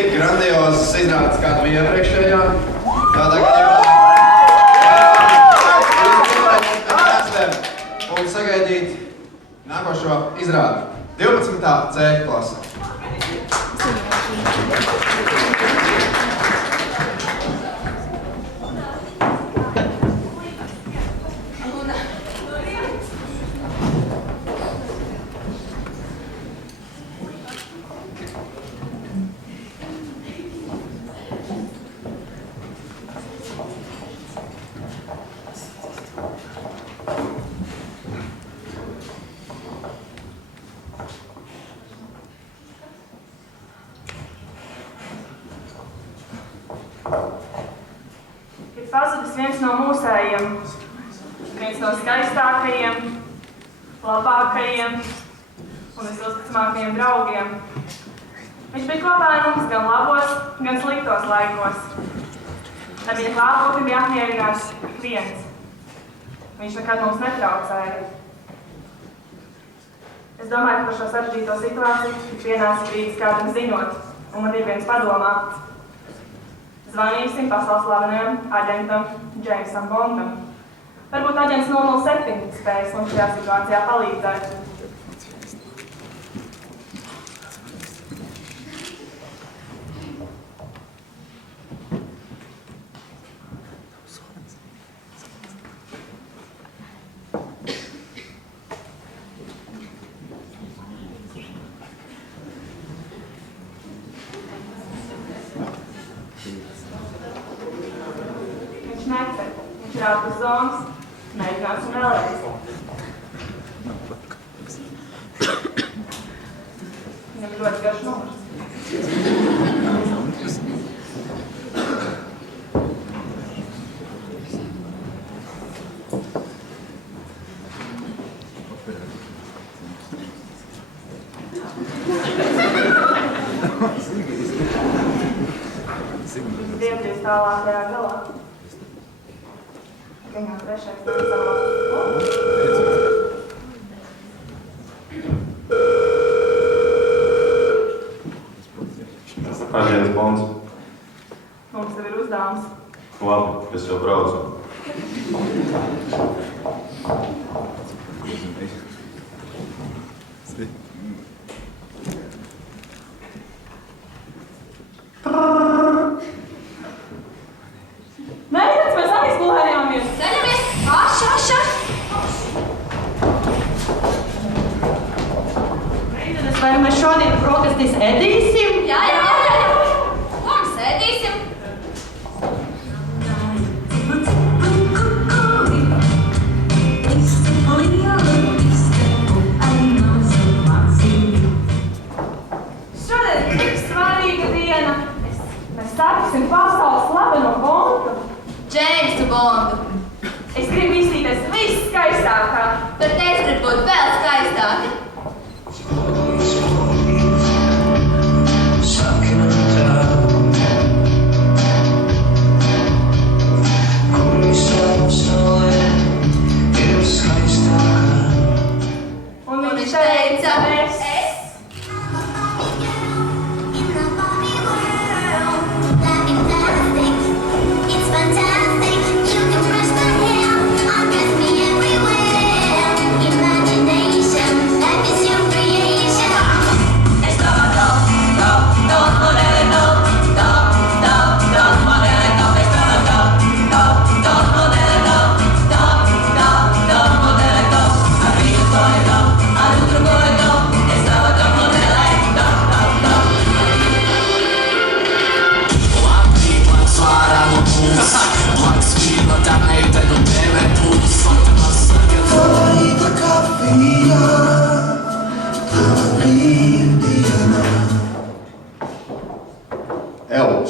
tik grandiozas izrādes kā bija iepriekšējā. Tādā gadījumā un sagaidīt nākošo izrādi. 12. C klase. Pazudis viens no mūsējiem, viens no skaistākajiem, labākajiem un visuzticamākajiem draugiem. Viņš bija kopā ar mums gan labos, gan sliktos laikos. Ar viņa klātbūtni bija apmierinās ik viens. Viņš nekad mums netraucēja. Es domāju, ka par šo sarežģīto situāciju ir pienācis brīdis kādam ziņot, un man ir viens padomā. Zvanīsim pasaules slavenajam aģentam Jamesam Bondam. Varbūt aģents 007 spējas mums šajā situācijā palīdzēt. Viņš ir ārpus zonas, mēģināsim vēlreiz. Viņam ir ļoti garš numurs. Dievties tālākajā galā. Viņam trešais savā. Aģents Bonds. Mums tev ir uzdevums. Labi, es jau braucu. Meitenes, mēs aizgulējāmies! Ceļamies! Aša! Meitenes, vai mēs šodien protestis ēdīsim? Jā! Ko mēs ēdīsim? Šodien ir tik svarīga diena. Mēs satiksim pasaules slaveno Bondu. Džeimsu Bondu. Es gribu izstīties visskaistākā. Bet es gribu būt vēl skaistāka. Un viņš teica, es.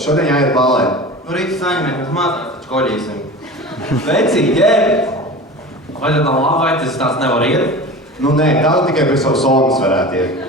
Šodien jāiet ballē. Nu, rīt saņemiet, mēs mazāk taču koļīsim. Vecīgi, ģēri! Vai tad nav labi, vai tas tās nevar iet? Nu nē, tā tikai pie savu somas varētu iet.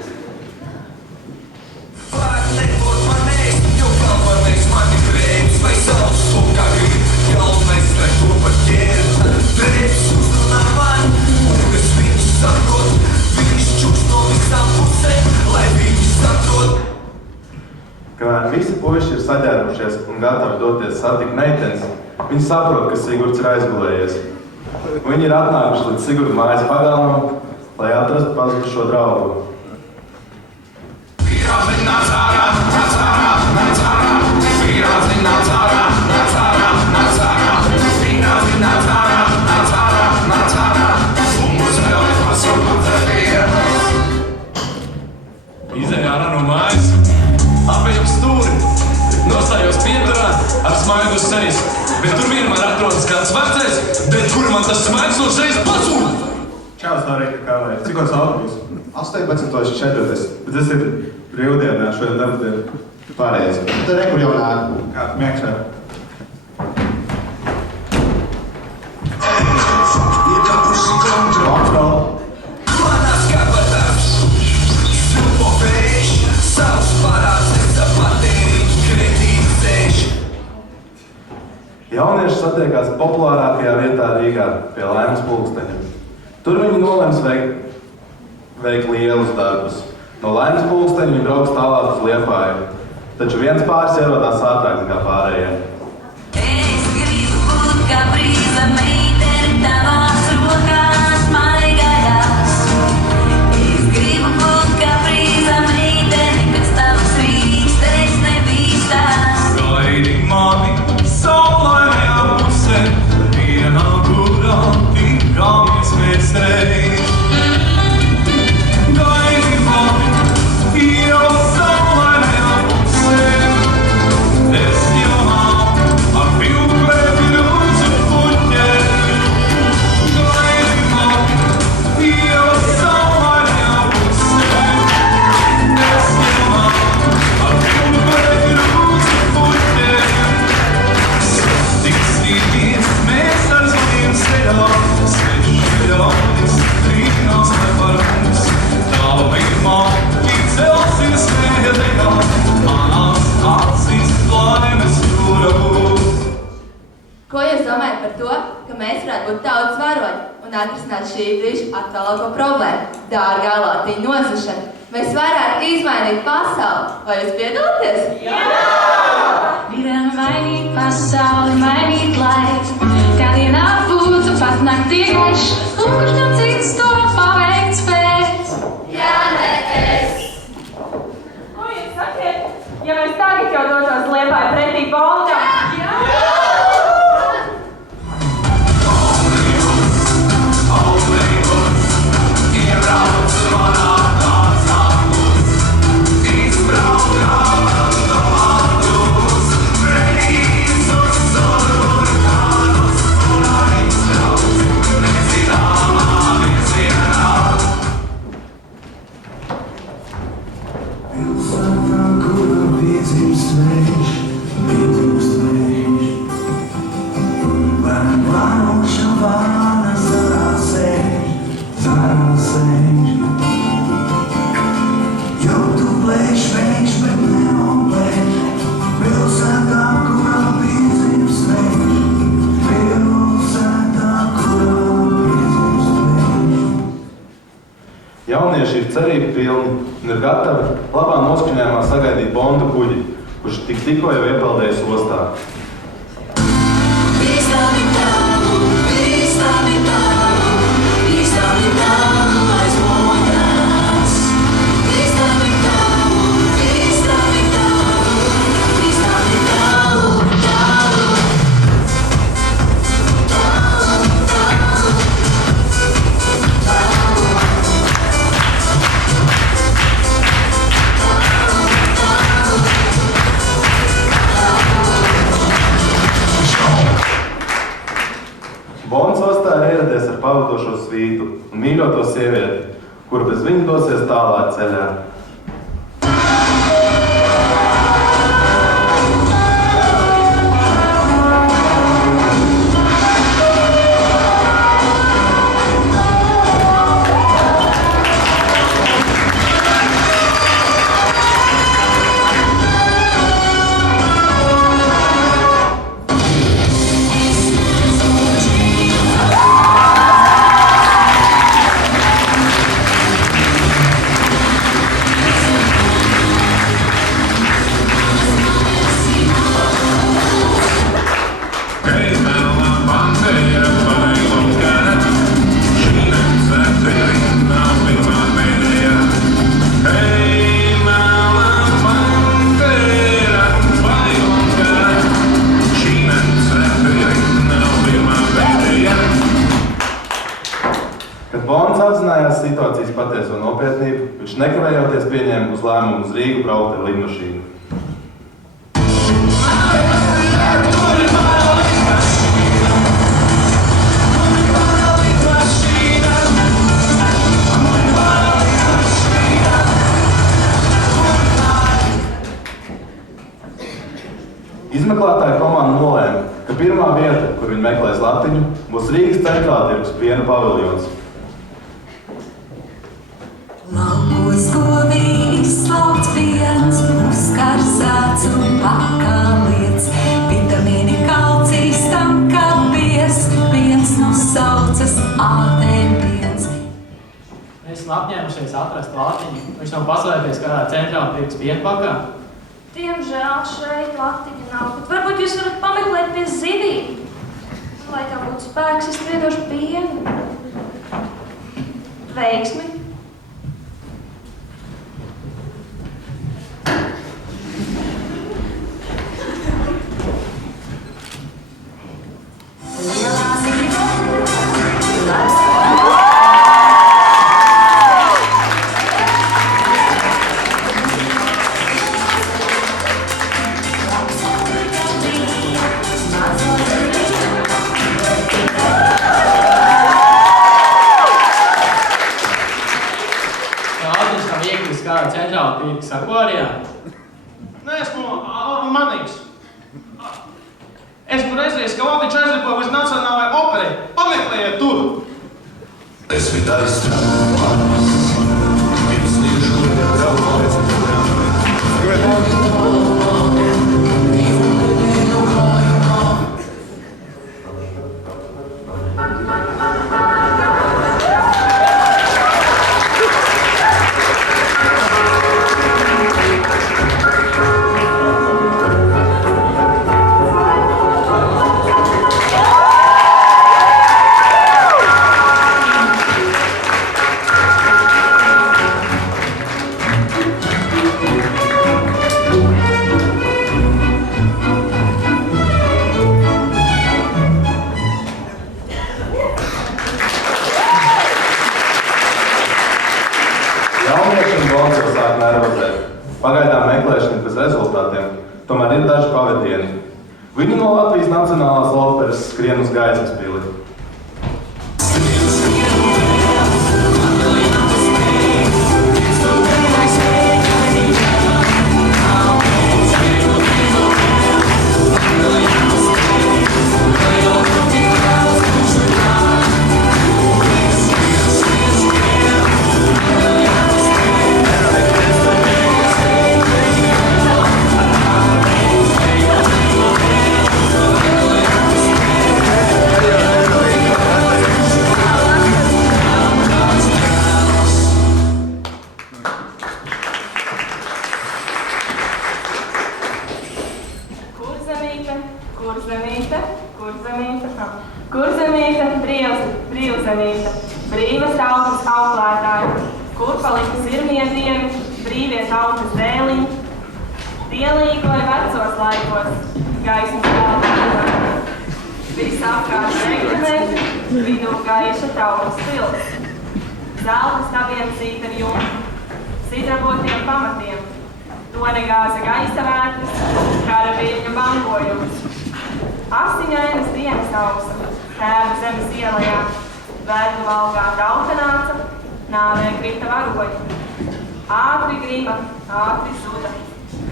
Kamēr visi visi puiši ir saģērbušies un gatavi doties satikt meitenes, viņi saprot, ka Sigurds ir aizgulējies. Viņi ir atnākuši līdz Sigurda mājas pagalmam, lai atrastu pazudušo draugu. Izēju ārā no mājas, apējam stūri, nostājos pieturā ar smaidu uz sejas, bet tur vienmēr atrodas kāds vecais, bet kur man tas smaids no sejas pazūd? Čau, Storika, kā vai? Cikos autobus? 18.40, bet tas ir brīvdienā, šodien darbdienā. Pareizi. Tad rekur jau nāk. Kā, mēkšā? Kontrol. Jaunieši satiekās populārākajā vietā Rīgā pie Laimas pulksteņa. Tur viņi nolems veikt lielus darbus. No Laimas pulksteņa viņi brauks tālāk uz Liepāju, taču viens pāris ierodās ātrāk nekā pārējie. Es gribu būt kā brīza meitene tavās rokās maigājās. Es gribu būt kā brīza meitene, kas tavas rīkstēs nebīstās. Gaidi mani saulainajā pusē, dienā, kurā tikāmies mēs reiz. Gaidi mani jau saulainajā pusē, es jau ar vilklēti ļūdzu puķeri. Gaidi mani jau saulainajā pusē, es jau ar vilklēti ļūdzu puķeri. Tiksīties mēs ar saviem ceļām, sveši ļaudis trīnās par mums. Tavi maki celsies mēdējā, manās acīs laimes jūra būs. Ko jūs domājat par to, ka mēs varētu būt tautas varoņi un atrisināt šī brīža aktuālāko problēmu – dārgā lātiņa nozušana? Mēs varētu izmainīt pasauli. Vai jūs piedalāties? Gribam mainīt pasauli, mainīt laiku, kā dienā būtu pat naktī gaišs, un kurš no cits to paveikt spēc? Jā, nē, es. Ko jūs sakiet? Ja mēs tagad jau dotos Liepāju pretī Boldam? Jaunieši ir cerību pilni un ir gatavi labā noskaņojumā sagaidīt Bondu kuģi, kurš tikko jau iepeldējis ostā. Bonds ostā ir ieradies ar pavadošo svītu un mīļoto sievieti, kura bez viņa dosies tālāk ceļā. patieso nopietnību, viņš nekavējoties pieņēma uz lēmumu uz Rīgu braukt ar lidmašīnu. Izmeklētāja komanda nolēma, ka pirmā vieta, kur viņi meklēs latiņu, būs Rīgas centrāla tirgus piena paviljons. Laukos govī izslaukts piens, uzkarsāts un pakāliets, vitamīni kalcijs tam kāpies, piens nosaucas ātēnpiens. Mēs esam apņēmušies atrast latiņu, viņš nav paslēpies kādā centrāla tirgus pienpakā. Diemžēl šeit latiņa nav, bet varbūt jūs varat pameklēt pie zivīm. Lai tā būtu spēks, es viedošu pienu. Veiksmi! Centrāla tirgus akvārijā? Nē, esmu manīgs. Esmu reizies, ka viņš aizlipo uz Nacionālajai operai. Pameklējiet tur! Pagaidām meklēšana bez rezultātiem, tomēr ir daži pavadieni. Viņi no Latvijas Nacionālās operas skrien uz Gaismas pili. Kurzemīte, brīvzemīte, brīvas tautas auklētāji, kur palikas irmiedieni, brīvie tautas dēliņi, pielīgoja vecos laikos, gaismas telpā. Visapkārt reglamenti, vidū gaiša tautas pils, zelta stabiem sīt ar jumtu, sidrabotiem pamatiem, to negāza gaisa vētras, karavīļu bankojums. Asiņainas dienas ausa, tēva zemes ielajā, vergu valgā tauta nāca, nāvē krita varoņi. Ātri griba, ātri suda,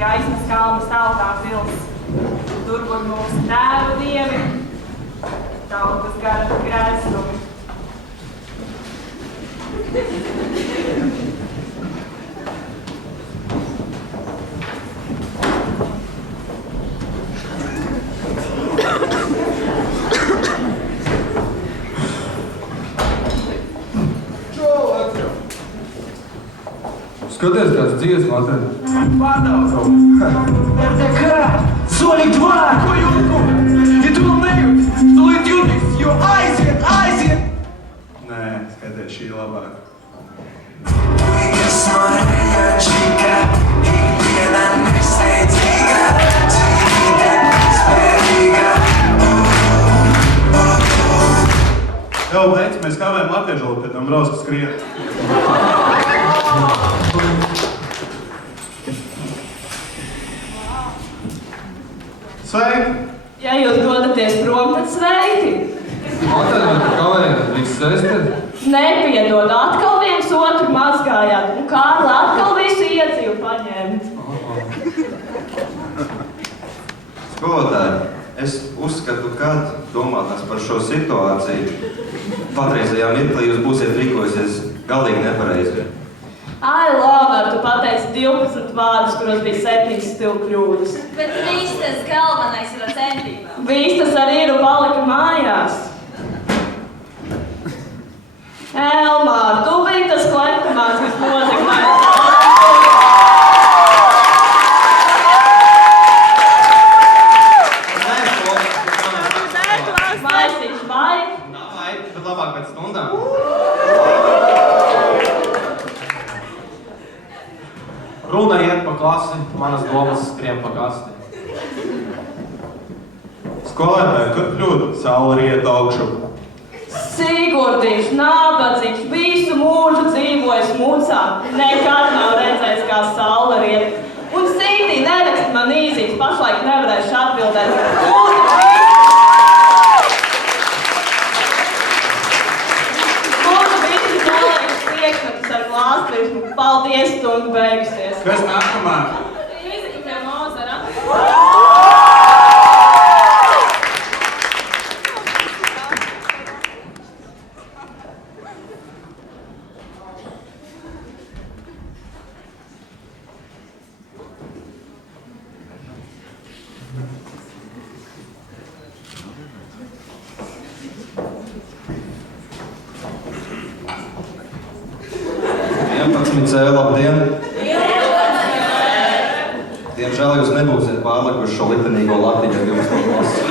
gaismas kalnas taltā pils. Tur, kur mūsu tēvu dievi, tautas gara grēznumi. Skaties, kāds dziesmu atrada. Pārdaudzot! Soļi 2! Ko jūtu? Ja tu vēl nejūti, tu līdz jūtis, jo aiziet! Nē, skaties, šī labāk. Jau, Lēc, mēs kavējam latviežu, pēc tam brauc skriet. Sveiki! Ja jūs dodaties prom, tad sveiki! Atceļ, vai tu kavēji? Viss sēsti? Nepiedod, atkal viens otru mazgājāt, un Kārla atkal visu iedzīvu paņēma. Skolotāji, es uzskatu, kad domātās par šo situāciju, patreizajā mirklī jūs būsiet rīkojusies galīgi nepareizi. Ai, Leonard, tu pateici 12 vārdus, kuros bija 7 stila kļūdas. Bet viss tas galvenais ir centībā. Viss tas arī ir un palika mājās. Elmār, tu biji tas kleptomāns, kas nozīmē. Maisīši, vai? Davai, bet labāk pēc stundām. Runa iet pa klasi, manas domas skrien pa kasti. Skolētāji, kur kļūt? Saule riet augšu. Sigurdīši, nabadzīgs, visu mūžu dzīvojis mucā. Nekad nav redzējis, kā saule riet. Un sītī nerakst man īzīs, pašlaik nevarēšu atbildēt. Paldies, stundu beigusies. Kas nākamā? Fizika pie Mozara. Labdien! Diemžēl jūs nebūsiet pārlikuši šo litenīgo latiņu ar 12. klasi.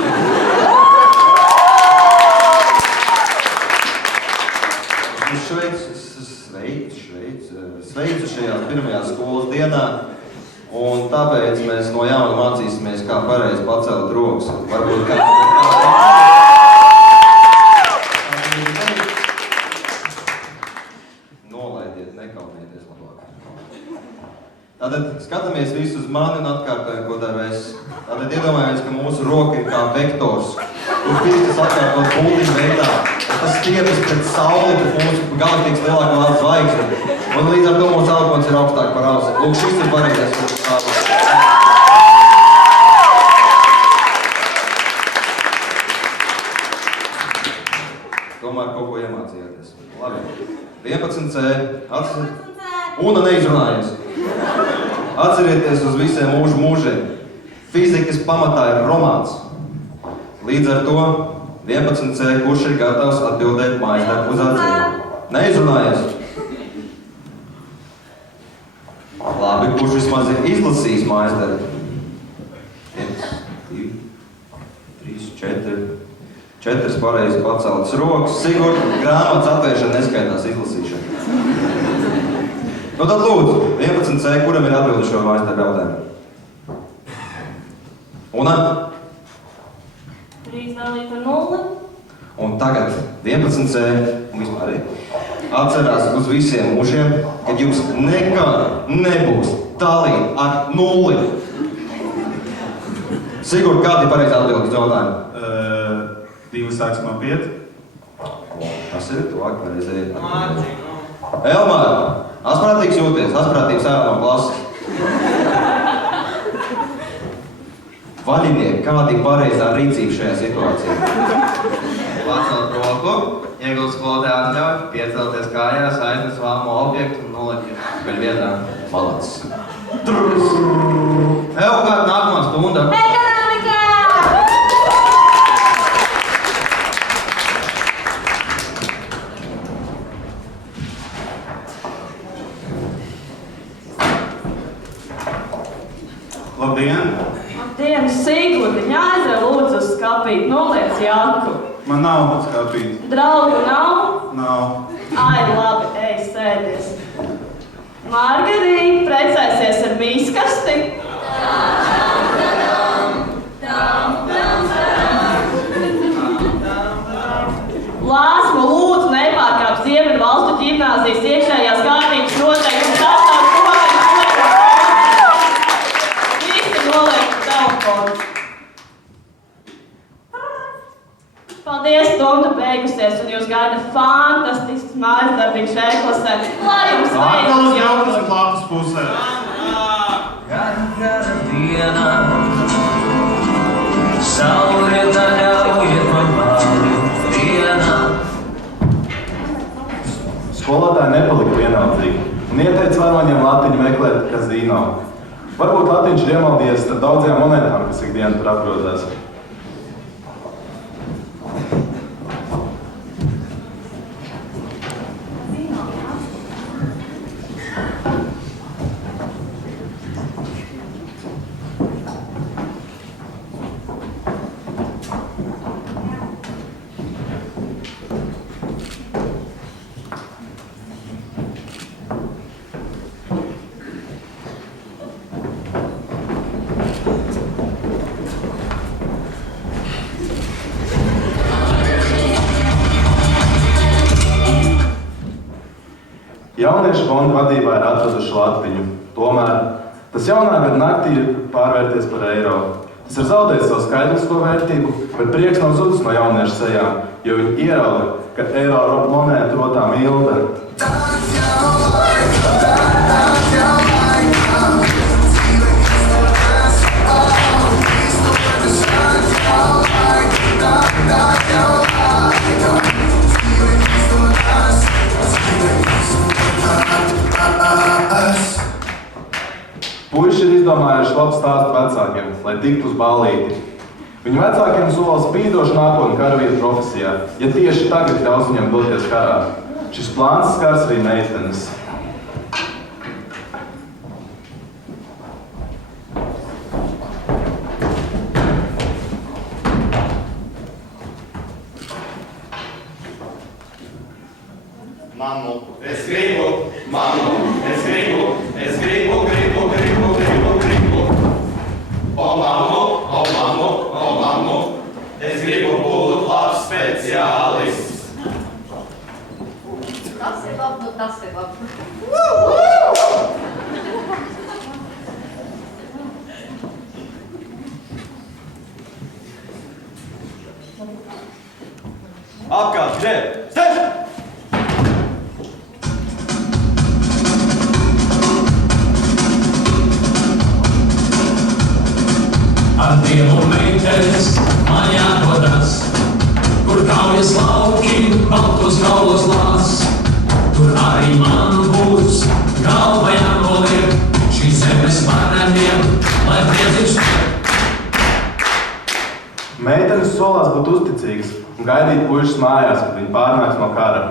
Sveicu šajā pirmajā skolas dienā, un tāpēc mēs no jauna mācīsimies, kā pareizi pacelt rokas. Varbūt nolaidiet, nekaunieties labāk. Tātad skatāmies visu uz mani un atkārtojam, ko daru es. Tātad iedomājamies, ka mūsu roka ir kā vektors, kur pirkstas atkārtot pultiņu veidā. Tas stiepjas pret sauli, pret mūsu galaktikas lielākā zvaigzne. Un līdz ar to mūsu elpons ir augstāk par ausi. Lūk, šis ir pareizais mūsu stāvoklis. Tomēr kaut ko iemācījāties. Labi. 11C. Una neizrunājies. Atcerieties uz visiem mūžu mūžiem. Fizikas pamatā ir romāns. Līdz ar to 11C, kurš ir gatavs atbildēt mājas darbu uz atzīmi. Neizrunājies. Labi, kurš vismaz ir izlasījis mājas darbu. 1, 2, 3, 4. 4 pareizi paceltas rokas. Sigurd, grāmatas atvēršana neskaitās izlasīšana. Nu tad lūdzu, 11C, kuram ir atbildi šo mājas darbu jautājumu? Una? 3 dalīt par 0. Un tagad 11C, un vispār atcerās uz visiem mūžiem, kad jums nekad nebūs dalīt ar 0. Sigurd, kādi pareizi atbildi uz jautājumu? 2 sāks no 5. Tas ir tuvāk pareizi atbildi. Elmār, asprātīgs jūties, asprātīgs ārā no klases. Vaļinieki, kāda ir pareizā rīcība šajā situācijā? Pacelt roku, iegūt skolotāju atļauju, piecelties kājās, aiznes vēlamo objektu un nolikt vēl vietā. Malacis. Evo, kāda nākamā stunda? Ekonomikā! Labdien! Labdien, Sigurdi, jāizver lūdzu uz skapīt, noliec jaku. Man nav skapīt. Draugu nav? Nav. Ai, labi, ej, sēdies. Margarīte, precēsies ar mīskasti? Lāsma, lūdzu, nepārkāp Ziemeļvalstu ģimnāzijas iekšējās kārtības noteikumus atstāt rokas. Visi noliek uz telefonu. stunda beigusies, un jūs gaida fantastisks mājas darbīgs šēklasē. Lai jums Atkal uz veicas jaunas jaunas! un klātas pusē. Gara diena, saulrieta ļaujiet man palikt dienā. Skolotāji nepalika vienaldzīgi un ieteica varoņiem latiņu meklēt kazino. Varbūt latiņš ir iemaldījies starp daudzajām monētām, kas ikdienu tur atrodas. Jauniešu fonda vadībā ir atraduši latiņu. Tomēr tas jaunā gada naktī ir pārvērties par eiro. Tas ir zaudējis savu skaitlisko vērtību, bet prieks nav zudis no jauniešu sejām, jo viņi ierauga, ka eiro monētu rotām ilga. Puiši ir izdomājuši labu stāstu vecākiem, lai tiktu uz ballīti. Viņu vecākiem sola spīdošu nākotni karavīru profesijā, ja tieši tagad ļaus viņam doties karā. Šis plāns skars arī meitenes. Mammu, es gribu, mammu, es gribu, es gribu, gribu, gribu, gribu, gribu. O mammu, o mammu, o mammu, es gribu būt labs speciālists. Tas ir labi, nu tas ir labi. Apkārt, grēb! Steidz! Ar Dievu meitenes man jādodas, kur kaujas lauki, baltos kaulos lās. Tur arī man būs galva jānoliek, šīs zemes vareniem, lai priecīgs. Meitenes solās būt uzticīgas un gaidīt puišus mājās, kad viņi pārnāks no kara.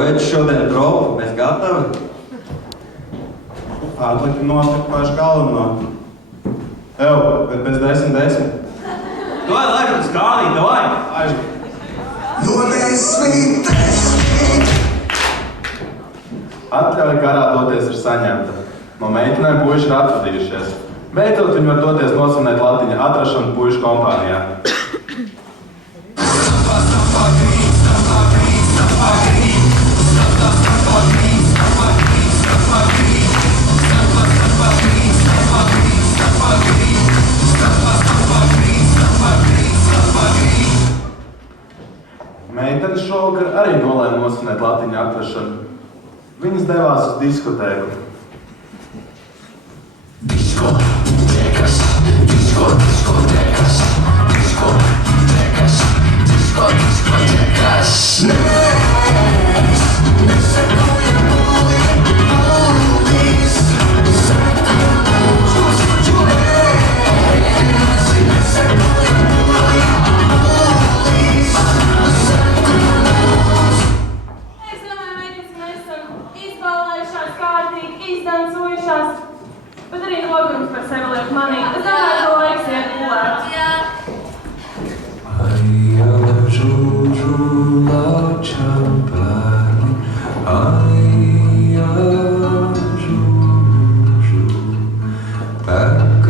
Veči, šodien probu, mēs gatavi? Atlikti noslikuši galveno. Bet pēc 10. Davai, laikam, skālīt, davai! Aiži. Atļauja karā doties ir saņemta. No meitenēm puiši ir atvadījušies. Beidzot viņi var doties nosvinēt latiņa atrašanu puišu kompānijā. Meitenes šovakar arī nolēma nosvinēt latiņa atrašanu. Viņas devās uz diskotēku. Diskotēkas, diskotēkas, diskotēkas, diskotēkas. Bet arī nogurums par sevi liek manī. Es domāju, ka laiks iet gulēt. Jā. Back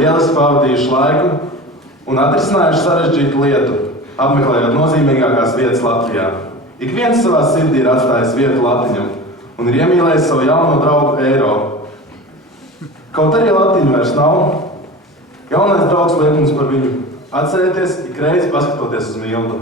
lieliski pavadījuši laiku un atrisinājuši sarežģītu lietu, apmeklējot nozīmīgākās vietas Latvijā. Ik viens savā sirdī ir atstājis vietu Latiņam un ir iemīlējis savu jauno draugu Eiro. Kaut arī Latiņu vairs nav, jaunais draugs liek mums par viņu atcerēties ik reizi paskatoties uz Mildu.